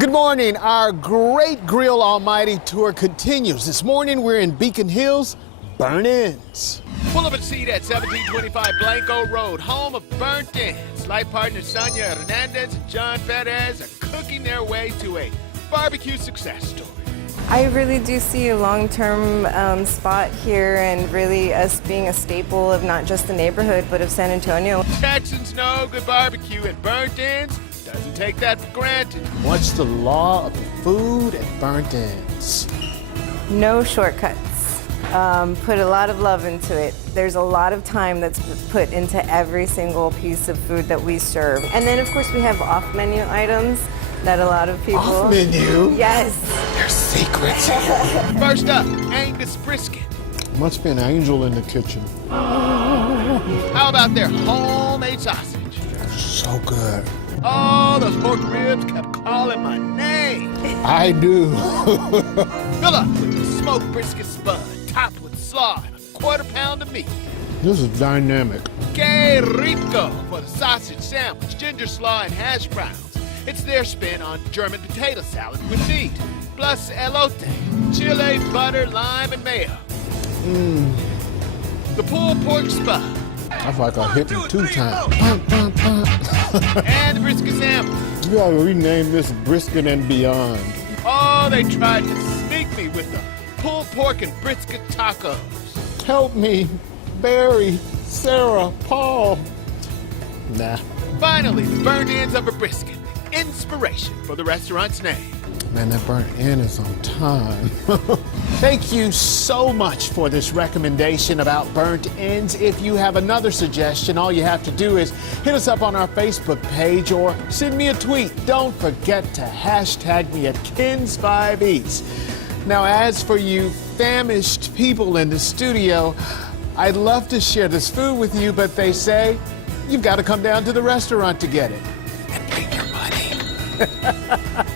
Good morning. Our Great Grill Almighty tour continues. This morning we're in Beacon Hills, Burnt Ends. Pull up a seat at 1725 Blanco Road, home of Burnt Ends. Life partners Sonia Hernandez and John Perez are cooking their way to a barbecue success story. I really do see a long-term spot here, and really us being a staple of not just the neighborhood but of San Antonio. Texans know good barbecue, and Burnt Ends doesn't take that for granted. What's the law of the food at Burnt Ends? No shortcuts. Put a lot of love into it. There's a lot of time that's put into every single piece of food that we serve. And then of course we have off-menu items that a lot of people... Off menu? Yes. There's secrets. First up, Angus brisket. Must be an angel in the kitchen. How about their homemade sausage? So good. Oh, those pork ribs kept calling my name. I do. Fill up with the smoked brisket spud, topped with slaw and a quarter-pound of meat. This is dynamic. Que rico for the sausage sandwich, ginger slaw, and hash browns. It's their spin on German potato salad with meat, plus elote, chile, butter, lime, and mayo. The pulled pork spud. I feel like I hit me 2 times. And the brisket sandwich. You gotta rename this Brisket and Beyond. Oh, they tried to sneak me with the pulled pork and brisket tacos. Help me, Barry, Sarah, Paul. Nah. Finally, the burnt ends of a brisket. Inspiration for the restaurant's name. Man, that burnt end is on time. Thank you so much for this recommendation about burnt ends. If you have another suggestion, all you have to do is hit us up on our Facebook page or send me a tweet. Don't forget to hashtag me at Kens5Eats. Now, as for you famished people in the studio, I'd love to share this food with you, but they say you've got to come down to the restaurant to get it. And bring your money.